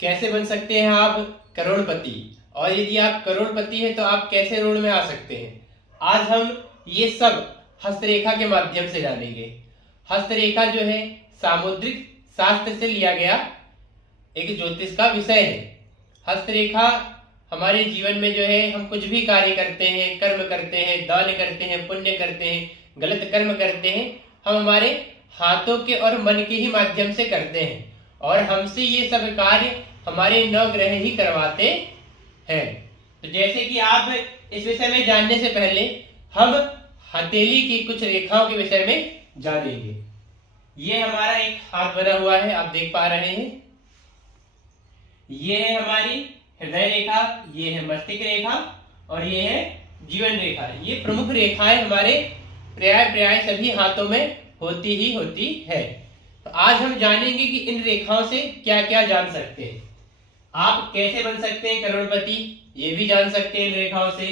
कैसे बन सकते हैं आप करोड़पति, और यदि आप करोड़पति हैं तो आप कैसे रोड में आ सकते हैं। आज हम ये सब हस्तरेखा के माध्यम से जानेंगे। हस्तरेखा जो है सामुद्रिक शास्त्र से लिया गया एक ज्योतिष का विषय है। हस्तरेखा हमारे जीवन में जो है हम कुछ भी कार्य करते हैं, कर्म करते हैं, दान करते हैं, पुण्य करते हैं, गलत कर्म करते हैं, हम हमारे हाथों के और मन के ही माध्यम से करते हैं, और हमसे ये सब कार्य हमारे नवग्रह ही करवाते हैं। तो जैसे कि आप इस विषय में जानने से पहले हम हथेली की कुछ रेखाओं के विषय में जानेंगे। ये हमारा एक हाथ बना हुआ है, आप देख पा रहे हैं। ये है हमारी हृदय रेखा, ये है मस्तिष्क रेखा, और ये है जीवन रेखा। ये प्रमुख रेखाएं हमारे प्राय सभी हाथों में होती ही होती है। तो आज हम जानेंगे कि इन रेखाओं से क्या क्या जान सकते हैं। आप कैसे बन सकते हैं करोड़पति, ये भी जान सकते हैं इन रेखाओं से।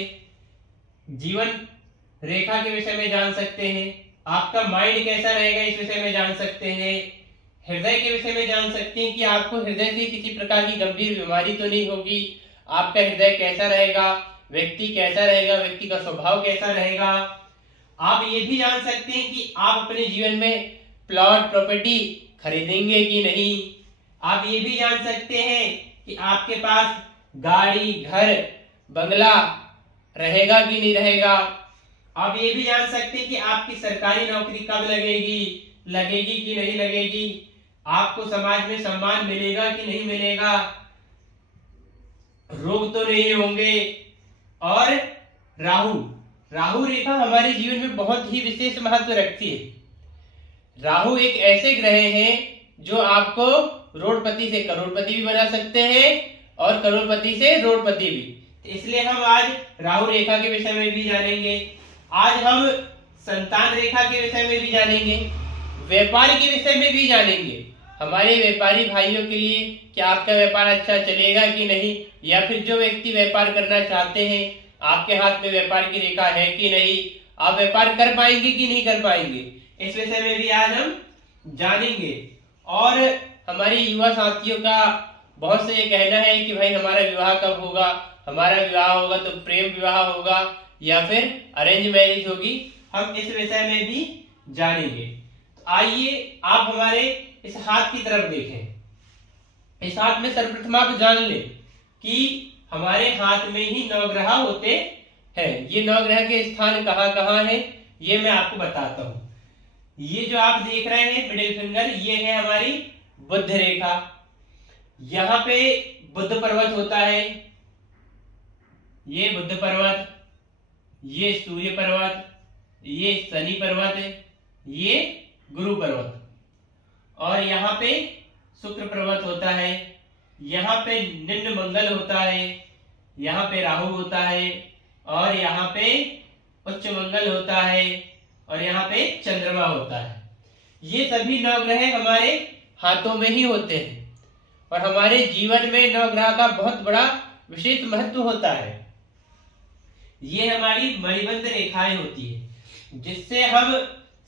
जीवन रेखा के विषय में जान सकते हैं। आपका माइंड कैसा रहेगा इस विषय में जान सकते हैं। हृदय के विषय में जान सकते हैं कि आपको हृदय से किसी प्रकार की गंभीर बीमारी तो नहीं होगी। आपका हृदय कैसा रहेगा, व्यक्ति कैसा रहेगा, व्यक्ति का स्वभाव कैसा रहेगा। आप ये भी जान सकते हैं कि आप अपने जीवन में प्लॉट प्रॉपर्टी खरीदेंगे कि नहीं। आप ये भी जान सकते हैं कि आपके पास गाड़ी घर बंगला रहेगा कि नहीं रहेगा। आप ये भी जान सकते हैं कि आपकी सरकारी नौकरी कब लगेगी कि नहीं लगेगी। आपको समाज में सम्मान मिलेगा कि नहीं मिलेगा, रोग तो नहीं होंगे। और राहु रेखा हमारे जीवन में बहुत ही विशेष महत्व रखती है। राहु एक ऐसे ग्रह हैं जो आपको रोडपति से करोड़पति भी बना सकते हैं और करोड़पति से रोडपति भी। तो इसलिए हम आज राहु रेखा के विषय में भी जानेंगे। आज हम संतान रेखा के विषय में भी जानेंगे, व्यापार के विषय में भी जानेंगे। हमारे व्यापारी भाइयों के लिए क्या आपका व्यापार अच्छा चलेगा कि नहीं, या फिर जो व्यक्ति व्यापार करना चाहते हैं आपके हाथ में व्यापार की रेखा है कि नहीं, आप व्यापार कर पाएंगे कि नहीं कर पाएंगे, इस विषय में भी आज हम जानेंगे। और हमारे युवा साथियों का बहुत से ये कहना है कि भाई हमारा विवाह कब होगा, हमारा विवाह होगा तो प्रेम विवाह होगा या फिर अरेंज मैरिज होगी। हम इस विषय में भी जानेंगे। तो आइए आप हमारे इस हाथ की तरफ देखें। इस हाथ में सर्वप्रथम आप जान लें कि हमारे हाथ में ही नवग्रह होते हैं। ये नवग्रह के स्थान कहाँ कहाँ हैं ये मैं आपको बताता हूं। ये जो आप देख रहे हैं मिडिल फिंगर, ये है हमारी बुध रेखा। यहाँ पे बुध पर्वत होता है, ये बुध पर्वत, ये सूर्य पर्वत, ये शनि पर्वत, ये गुरु पर्वत, और यहाँ पे शुक्र पर्वत होता है। यहाँ पे निम्न मंगल होता है, यहाँ पे राहु होता है, और यहाँ पे उच्च मंगल होता है, और यहाँ पे चंद्रमा होता है। ये सभी नवग्रह हमारे हाथों में ही होते हैं, और हमारे जीवन में नवग्रह का बहुत बड़ा विशेष महत्व होता है। ये हमारी मणिबंध रेखाएं होती है, जिससे हम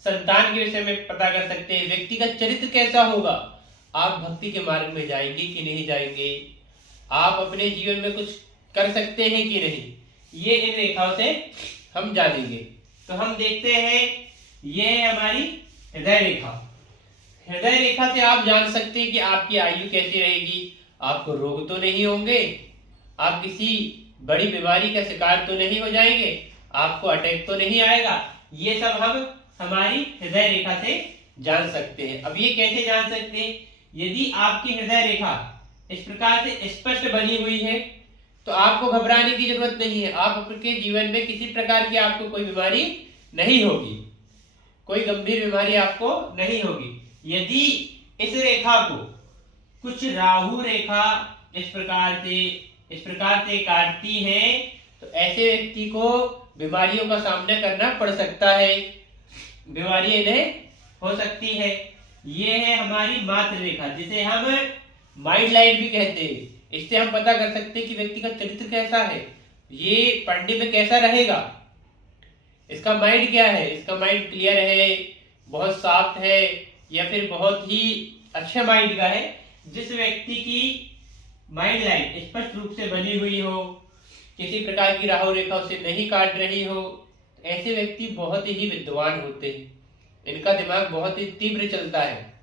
संतान के विषय में पता कर सकते हैं, व्यक्ति का चरित्र कैसा होगा, आप भक्ति के मार्ग में जाएंगे कि नहीं जाएंगे, आप अपने जीवन में कुछ कर सकते हैं कि नहीं, ये इन रेखाओं से हम जानेंगे। तो हम देखते हैं, ये है हमारी हृदय रेखा। हृदय रेखा से आप जान सकते हैं कि आपकी आयु कैसी रहेगी, आपको रोग तो नहीं होंगे, आप किसी बड़ी बीमारी का शिकार तो नहीं हो जाएंगे, आपको अटैक तो नहीं आएगा। ये सब हम हमारी हृदय रेखा से जान सकते हैं। अब ये कैसे जान सकते हैं, यदि आपकी हृदय रेखा इस प्रकार से स्पष्ट बनी हुई है तो आपको घबराने की जरूरत नहीं है। आप आपके जीवन में किसी प्रकार की आपको कोई बीमारी नहीं होगी, कोई गंभीर बीमारी आपको नहीं होगी। यदि इस रेखा को कुछ राहु रेखा इस प्रकार से काटती है तो ऐसे व्यक्ति को बीमारियों का सामना करना पड़ सकता है, बीमारी इन्हें हो सकती है। ये है हमारी मात्र रेखा, जिसे हम माइंड लाइन भी कहते हैं। इससे हम पता कर सकते हैं कि व्यक्ति का चरित्र कैसा है, ये पढ़ने में कैसा रहेगा, इसका माइंड क्या है, इसका माइंड क्लियर है, बहुत साफ है, या फिर बहुत ही अच्छे माइंड का है। जिस व्यक्ति की माइंड लाइन स्पष्ट रूप से बनी हुई हो, किसी प्रकार की राहु रेखा उसे नहीं काट रही हो, ऐसे व्यक्ति बहुत ही विद्वान होते हैं। इनका दिमाग बहुत ही तीव्र चलता है।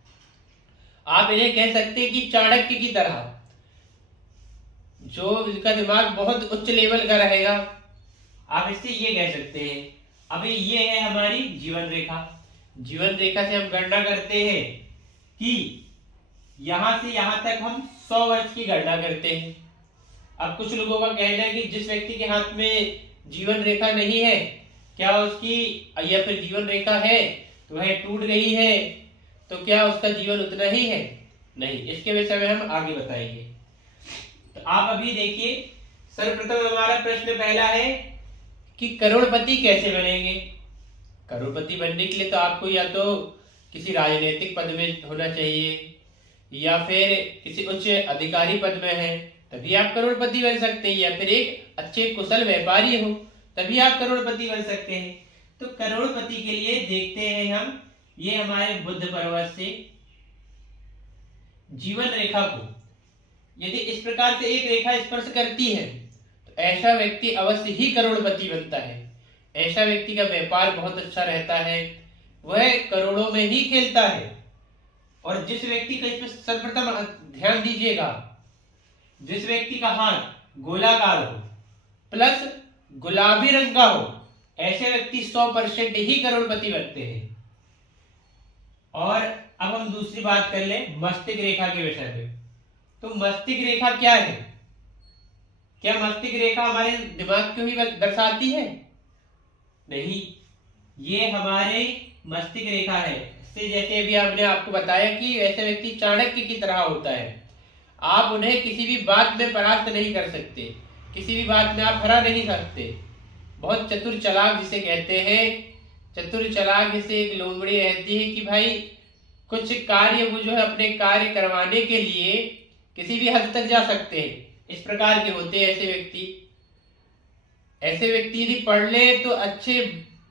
आप इन्हें कह सकते हैं कि चाणक्य की तरह, जो इनका दिमाग बहुत उच्च लेवल का रहेगा, आप इससे ये कह सकते हैं। अभी ये है हमारी जीवन रेखा। जीवन रेखा से हम गणना करते हैं कि यहां से यहां तक हम 100 वर्ष की गणना करते हैं। अब कुछ लोगों का कहना है कि जिस व्यक्ति के हाथ में जीवन रेखा नहीं है, क्या उसकी, या फिर जीवन रेखा है तो वह टूट गई है, तो क्या उसका जीवन उतना ही है? नहीं, इसके विषय में हम आगे बताएंगे। तो आप अभी देखिए, सर्वप्रथम हमारा प्रश्न पहला है कि करोड़पति कैसे बनेंगे। करोड़पति बनने के लिए तो आपको या तो किसी राजनीतिक पद में होना चाहिए, या फिर किसी उच्च अधिकारी पद में है, तभी आप करोड़पति बन सकते हैं, या फिर एक अच्छे कुशल व्यापारी हो तभी आप करोड़पति बन सकते हैं। तो करोड़पति के लिए देखते हैं हम, ये हमारे बुध पर्वत से जीवन रेखा को यदि इस प्रकार से एक रेखा स्पर्श करती है तो ऐसा व्यक्ति अवश्य ही करोड़पति बनता है। ऐसा व्यक्ति का व्यापार बहुत अच्छा रहता है, वह करोड़ों में ही खेलता है। और जिस व्यक्ति का, इसमें सर्वप्रथम ध्यान दीजिएगा, जिस व्यक्ति का हाथ गोलाकार हो प्लस गुलाबी रंग का हो, ऐसे व्यक्ति 100% ही करोड़पति बनते हैं। और अब हम दूसरी बात कर ले मस्तिष्क रेखा के विषय में। तो मस्तिष्क रेखा क्या है? क्या मस्तिष्क रेखा हमारे दिमाग को ही दर्शाती है? नहीं, ये हमारे मस्तिष्क रेखा है। इससे जैसे अभी आपने आपको बताया कि ऐसे व्यक्ति चाणक्य की तरह होता है। आप उन्हें किसी भी बात में परास्त नहीं कर सकते, किसी भी बात में आप हरा नहीं सकते। बहुत चतुर चालाक जिसे कहते हैं, चतुर चालाक जिसे एक लोमड़ी रहती है कि भाई कुछ कार्य वो जो है अपने कार्य करवाने के लिए किसी भी हद तक जा सकते हैं, इस प्रकार के होते हैं ऐसे व्यक्ति। ऐसे व्यक्ति यदि पढ़ ले तो अच्छे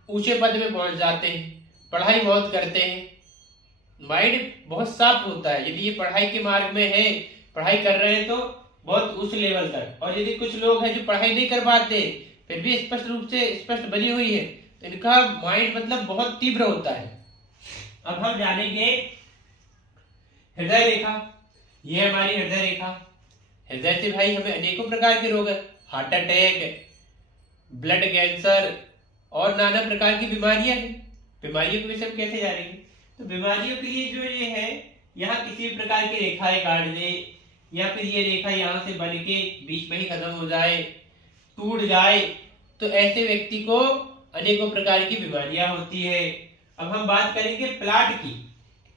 ऊंचे पद में पहुंच जाते हैं, पढ़ाई बहुत करते हैं, माइंड बहुत साफ होता है। यदि ये पढ़ाई के मार्ग में है, पढ़ाई कर रहे हैं तो बहुत उच्च लेवल तक। और यदि कुछ लोग हैं जो पढ़ाई नहीं कर पाते फिर भी स्पष्ट रूप से स्पष्ट बनी हुई है, तो इनका माइंड मतलब बहुत तीव्र होता है। अब हम जानेंगे हृदय रेखा। ये हमारी हृदय रेखा। हृदय से भाई हमें अनेकों प्रकार के रोग है, हार्ट अटैक, ब्लड कैंसर और नाना प्रकार की बीमारियां हैं। बीमारियों के विषय में कैसे जानेंगे? तो बीमारियों के लिए जो ये है, यहाँ किसी भी प्रकार की रेखाएं काट दे, या फिर ये रेखा यहाँ से बन के बीच में ही खत्म हो जाए, टूट जाए, तो ऐसे व्यक्ति को अनेकों प्रकार की बीमारियां होती है। अब हम बात करेंगे प्लाट की।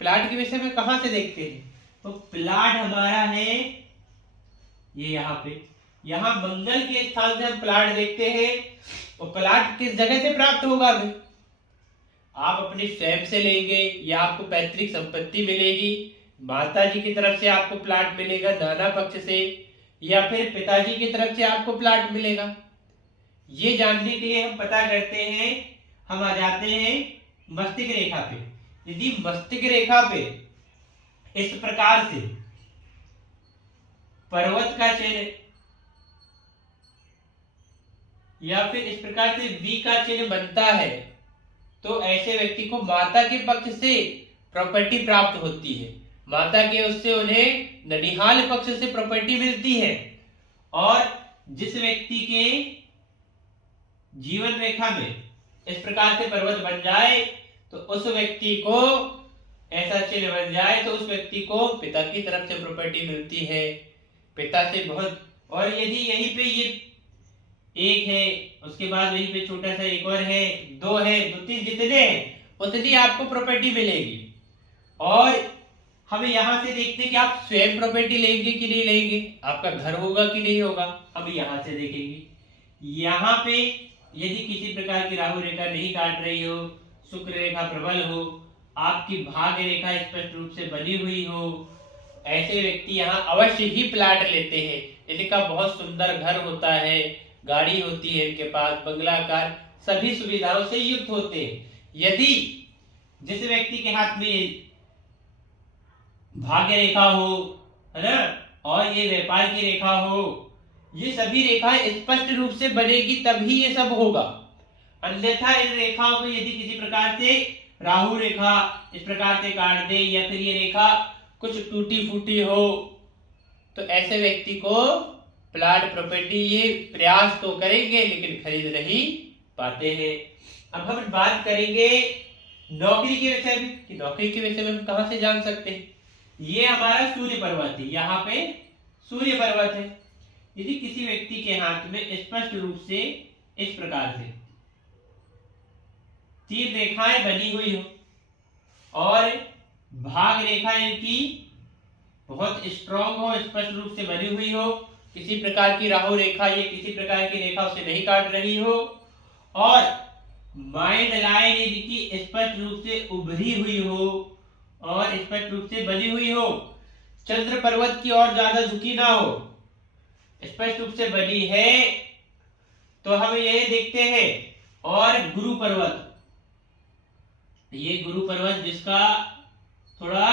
प्लाट के विषय में कहां से देखते हैं? तो प्लाट हमारा है ये यहाँ पे, यहाँ मंगल के स्थान से हम प्लाट देखते हैं। और प्लाट किस जगह से प्राप्त होगा हमें? आप अपने स्वयं से लेंगे या आपको पैतृक संपत्ति मिलेगी, माता जी की तरफ से आपको प्लाट मिलेगा नाना पक्ष से, या फिर पिताजी की तरफ से आपको प्लाट मिलेगा। ये जानने के लिए हम पता करते हैं, हम आ जाते हैं मस्तिष्क रेखा पे। यदि मस्तिष्क रेखा पे इस प्रकार से पर्वत का चिन्ह या फिर इस प्रकार से वी का चिन्ह बनता है, तो ऐसे व्यक्ति को माता के पक्ष से प्रॉपर्टी प्राप्त होती है। माता के उससे उन्हें ननिहाल पक्ष से प्रॉपर्टी मिलती है। और जिस व्यक्ति के जीवन रेखा में इस प्रकार से पर्वत बन जाए, तो उस व्यक्ति को ऐसा चिन्ह बन जाए, तो उस व्यक्ति को पिता की तरफ से प्रॉपर्टी मिलती है, पिता से बहुत। और यदि यहीं पे ये एक है, उसके बाद यहीं पे छोटा सा एक और है, दो है, दो तीन, जितने उतनी आपको प्रॉपर्टी मिलेगी। और हमें यहां से देखते हैं कि आप स्वयं प्रॉपर्टी लेंगे कि नहीं लेंगे, आपका घर होगा कि नहीं होगा, हम यहां से देखेंगे। यहाँ पे यदि किसी प्रकार की राहु रेखा नहीं काट रही हो, शुक्र रेखा प्रबल हो, आपकी भाग्य रेखा स्पष्ट रूप से बनी हुई हो, ऐसे व्यक्ति यहाँ अवश्य ही प्लाट लेते हैं। इनका बहुत सुंदर घर होता है, गाड़ी होती है इनके पास, बंगलाकार, सभी सुविधाओं से युक्त होते हैं। यदि जिस व्यक्ति के हाथ में भाग्य रेखा हो, है ना, और ये व्यापार की रेखा हो, ये सभी रेखाएं स्पष्ट रूप से बनेगी तभी ये सब होगा। अन्यथा इन रेखाओं को यदि किसी प्रकार से राहु रेखा इस प्रकार से काट दे या फिर ये रेखा कुछ टूटी फूटी हो तो ऐसे व्यक्ति को प्लाट प्रॉपर्टी ये प्रयास तो करेंगे लेकिन खरीद नहीं पाते हैं। अब हम बात करेंगे नौकरी के विषय में कि नौकरी के विषय में हम कहां से जान सकते हैं। ये हमारा सूर्य पर्वत है, यहाँ पे सूर्य पर्वत है। यदि किसी व्यक्ति के हाथ में स्पष्ट रूप से इस प्रकार से 3 रेखाएं बनी हुई हो और भाग रेखा इनकी बहुत स्ट्रॉन्ग हो, स्पष्ट रूप से बनी हुई हो, किसी प्रकार की राहु रेखा या किसी प्रकार की रेखा उसे नहीं काट रही हो, और माइंड लाइन इनकी स्पष्ट रूप से उभरी हुई हो और स्पष्ट रूप से बनी हुई हो, चंद्र पर्वत की ओर ज्यादा झुकी ना हो, स्पष्ट रूप से बनी है तो हम ये देखते हैं। और गुरु पर्वत, ये गुरु पर्वत जिसका थोड़ा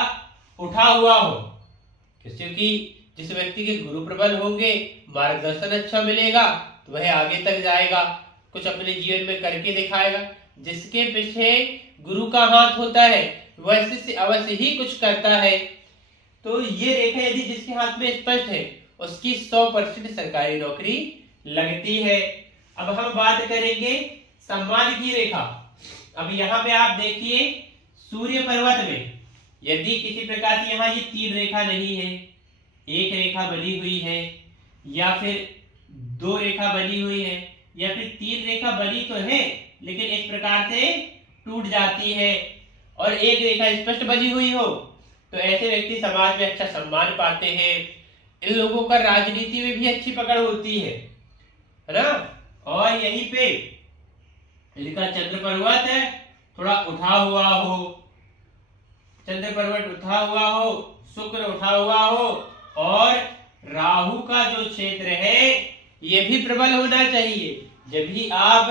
उठा हुआ हो, क्योंकि जिस व्यक्ति के गुरु प्रबल होंगे मार्गदर्शन अच्छा मिलेगा तो वह आगे तक जाएगा, कुछ अपने जीवन में करके दिखाएगा। जिसके पीछे गुरु का हाथ होता है वैसे से अवश्य ही कुछ करता है। तो ये रेखा यदि जिसके हाथ में स्पष्ट है उसकी 100% सरकारी नौकरी लगती है। अब हम बात करेंगे सम्मान की रेखा। अब यहाँ पे आप देखिए सूर्य पर्वत में यदि किसी प्रकार की यहाँ ये 3 रेखा नहीं है, एक रेखा बनी हुई है या फिर 2 रेखा बनी हुई है या फिर 3 रेखा बनी तो है लेकिन इस प्रकार से टूट जाती है और एक रेखा स्पष्ट बनी हुई हो तो ऐसे व्यक्ति समाज में अच्छा सम्मान पाते हैं। इन लोगों का राजनीति में भी अच्छी पकड़ होती है ना। और यहीं पे इनका चंद्र पर्वत थोड़ा उठा हुआ हो, चंद्र पर्वत उठा हुआ हो, शुक्र उठा हुआ हो और राहु का जो क्षेत्र है ये भी प्रबल होना चाहिए, जब भी आप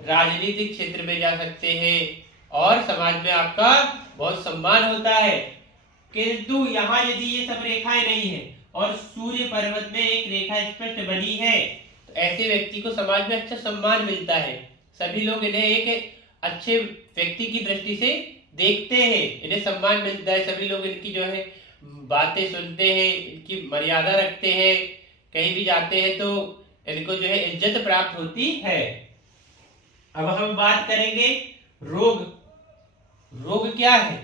राजनीतिक क्षेत्र में जा सकते हैं और समाज में आपका बहुत सम्मान होता है। किंतु यहाँ यदि ये सब रेखाएं नहीं है और सूर्य पर्वत में एक रेखा स्पष्ट बनी है तो ऐसे व्यक्ति को समाज में अच्छा सम्मान मिलता है। सभी लोग इन्हें एक अच्छे व्यक्ति की दृष्टि से देखते हैं, इन्हें सम्मान मिलता है, सभी लोग इनकी जो है बातें सुनते हैं, इनकी मर्यादा रखते हैं, कहीं भी जाते हैं तो इनको जो है इज्जत प्राप्त होती है। अब हम बात करेंगे रोग। रोग क्या है,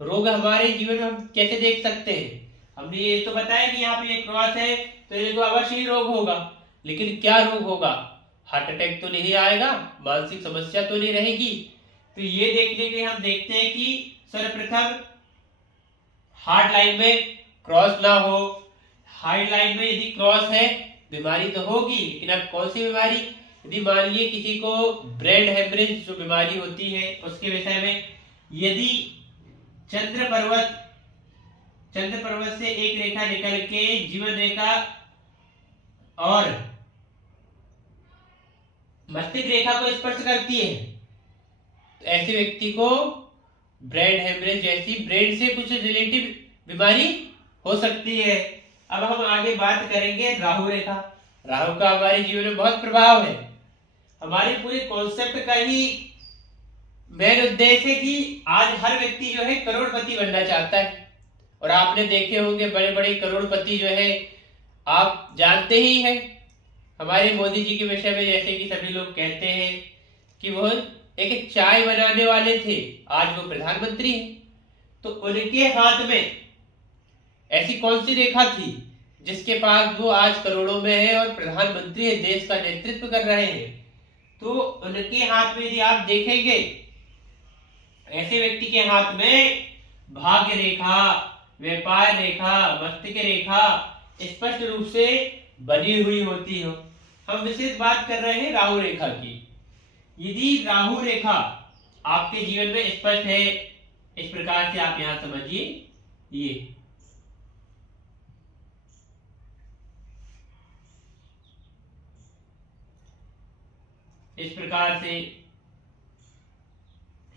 रोग हमारे जीवन में हम कैसे देख सकते हैं। हमने ये तो बताया कि यहाँ पे एक क्रॉस है तो इनको अवश्य ही रोग होगा, लेकिन क्या रोग होगा, हार्ट अटैक तो नहीं आएगा, मानसिक समस्या तो नहीं रहेगी। तो ये देखने के लिए हम देखते हैं कि सर्वप्रथम हार्ट लाइन में क्रॉस ना हो। हार्ट लाइन में यदि क्रॉस है बीमारी तो होगी, लेकिन अब कौन सी बीमारी, यदि मान लीजिए किसी को ब्रेन हेमरेज जो बीमारी होती है उसके विषय में, यदि चंद्र पर्वत से एक रेखा निकल के जीवन रेखा और मस्तिष्क रेखा को स्पर्श करती है तो ऐसे व्यक्ति को ब्रेन हेमरेज जैसी ब्रेन से कुछ रिलेटिव बीमारी हो सकती है। अब हम आगे बात करेंगे राहु रेखा। राहु का हमारे जीवन में बहुत प्रभाव है। हमारे पूरे कॉन्सेप्ट का ही मेन उद्देश्य है कि आज हर व्यक्ति जो है करोड़पति बनना चाहता है और आपने देखे होंगे बड़े बड़े करोड़पति जो है आप जानते ही हैं। हमारे मोदी जी के विषय में जैसे कि सभी लोग कहते हैं कि वो एक चाय बनाने वाले थे, आज वो प्रधानमंत्री हैं। तो उनके हाथ में ऐसी कौन सी रेखा थी जिसके पास वो आज करोड़ों में है और प्रधानमंत्री है, देश का नेतृत्व कर रहे हैं। तो उनके हाथ में यदि आप देखेंगे ऐसे व्यक्ति के हाथ में भाग्य रेखा, व्यापार रेखा, मस्तिष्क रेखा स्पष्ट रूप से बनी हुई होती हो। हम विशेष बात कर रहे हैं राहु रेखा की। यदि राहु रेखा आपके जीवन में स्पष्ट है, इस प्रकार से आप यहां समझिए, ये इस प्रकार से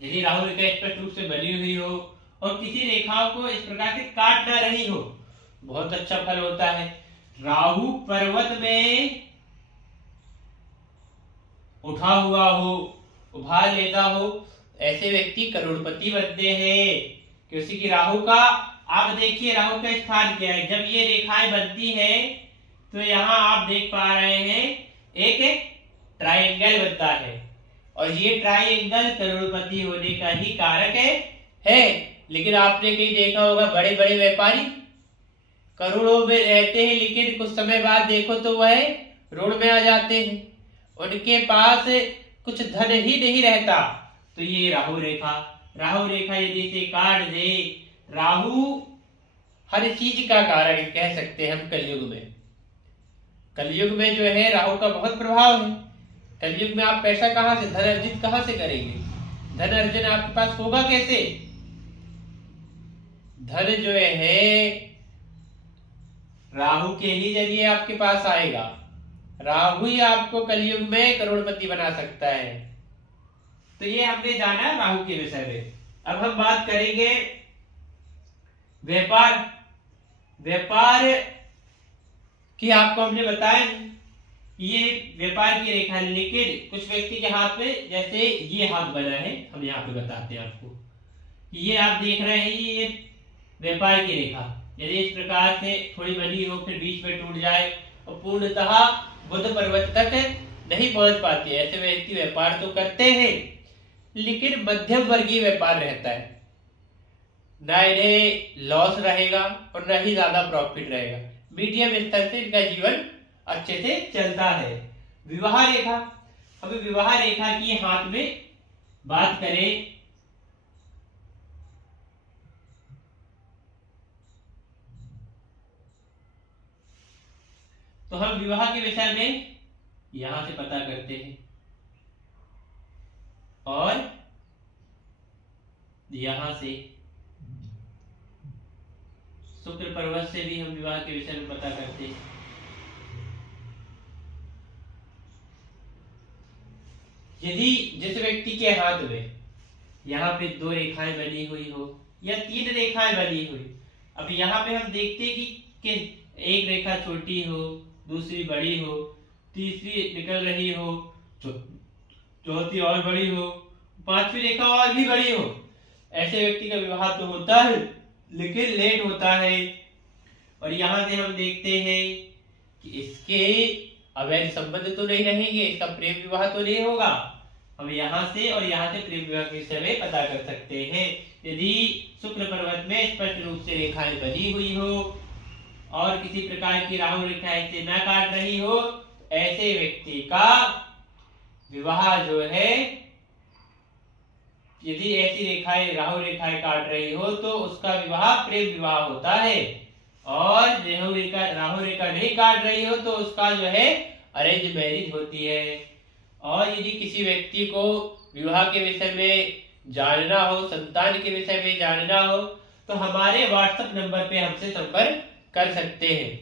यदि राहु रेखा स्पष्ट रूप से बनी हुई हो और किसी रेखाओं को इस प्रकार से काट ना रही हो, बहुत अच्छा फल होता है। राहु पर्वत में उठा हुआ हो, उभार लेता हो, ऐसे व्यक्ति करोड़पति बनते हैं। क्योंकि राहु का, आप देखिए राहु का स्थान क्या है। जब ये रेखाएं बनती है तो यहाँ आप देख पा रहे हैं एक ट्रायंगल बनता है, और ये ट्रायंगल करोड़पति होने का ही कारक है। लेकिन आपने कहीं देखा होगा बड़े बड़े व्यापारी करोड़ों में रहते हैं, लेकिन कुछ समय बाद देखो तो वह रोड में आ जाते हैं, उनके पास कुछ धन ही नहीं रहता। तो ये राहु रेखा यदि से काट दे, राहु हर चीज का कारक कह सकते हैं हम कलयुग में जो है राहु का बहुत प्रभाव है। कलयुग में आप पैसा कहां से, धन अर्जित कहां से करेंगे? धन अर्जन आपके पास होगा कैसे? धन जो है राहु के ही जरिए आपके पास आएगा। राहु ही आपको कलयुग में करोड़पति बना सकता है। तो ये हमने जाना राहु के विषय में। अब हम बात करेंगे व्यापार की। आपको हमने बताया ये व्यापार की रेखा, लेकिन कुछ व्यक्ति के हाथ में जैसे ये हाथ बना है, हम यहाँ पे बताते हैं आपको। ये आप देख रहे हैं ये व्यापार की रेखा, यदि इस प्रकार से थोड़ी बनी हो, फिर बीच में टूट जाए और पूर्णतः बुध पर्वत तक नहीं पहुंच पाती है, ऐसे व्यक्ति व्यापार तो करते हैं लेकिन मध्यम वर्गीय व्यापार रहता है। ना इन्हें लॉस रहेगा और न ही ज्यादा प्रॉफिट रहेगा, मीडियम स्तर से इनका जीवन अच्छे से चलता है। विवाह रेखा, हमें विवाह रेखा की हाथ में बात करें तो हम विवाह के विषय में यहां से पता करते हैं, और यहां से शुक्र पर्वत से भी हम विवाह के विषय में पता करते हैं। यदि जिस व्यक्ति के हाथ में यहाँ पे 2 रेखाएं बनी हुई हो या 3 रेखाएं बनी हुई, अब यहाँ पे हम देखते हैं कि एक रेखा छोटी हो, दूसरी बड़ी हो, तीसरी निकल रही हो, चौथी और बड़ी हो, 5वीं रेखा और भी बड़ी हो, ऐसे व्यक्ति का विवाह तो होता है लेकिन लेट होता है। और यहाँ से हम देखते हैं कि इसके अवैध संबंध तो नहीं रहेंगे, इसका प्रेम विवाह तो नहीं होगा। हम यहाँ से और यहाँ से प्रेम विवाह के विषय में पता कर सकते हैं। यदि शुक्र पर्वत में स्पष्ट रूप से रेखाएं बनी हुई हो और किसी प्रकार की राहु रेखा ऐसे न काट रही हो, ऐसे व्यक्ति का विवाह जो है, यदि ऐसी रेखाएं राहु रेखाएं काट रही हो तो उसका विवाह प्रेम विवाह होता है, और राहु रेखा नहीं काट रही हो तो उसका जो है अरेंज मैरिज होती है। और यदि किसी व्यक्ति को विवाह के विषय में जानना हो, संतान के विषय में जानना हो, तो हमारे व्हाट्सएप नंबर पे हमसे संपर्क कर सकते हैं।